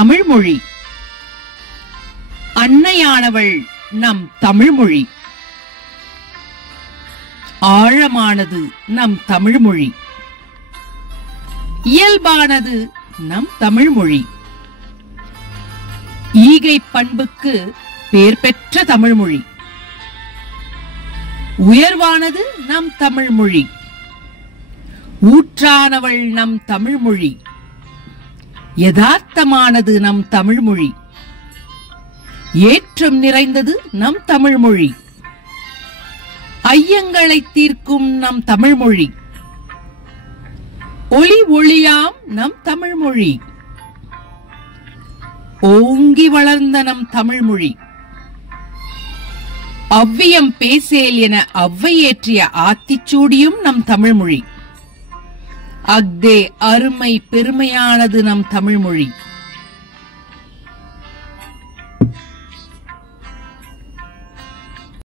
தமிழ்மொழி. அன்னையானவள் நம் தமிழ்மொழி. ஆழமானது நம் தமிழ்மொழி. இயல்பானது நம் தமிழ்மொழி. ஈகை பண்புக்கு பேர் பெற்ற தமிழ்மொழி. உயர்வானது நம் தமிழ்மொழி. ஊற்றானவள் நம் தமிழ்மொழி. யதார்த்தமானது நம் தமிழ்மொழி. ஏற்றம் நிறைந்தது நம் தமிழ்மொழி. ஐயங்களை தீர்க்கும் நம் தமிழ்மொழி. ஒளி ஒளியாம் நம் தமிழ்மொழி. ஓங்கி வளர்ந்த நம் தமிழ்மொழி. அவ்வியம் பேசேல் என அவ்வையேற்றிய ஆத்திச்சூடியும் நம் தமிழ்மொழி. அஃதே அருமை பெருமையானது நம் தமிழ்மொழி.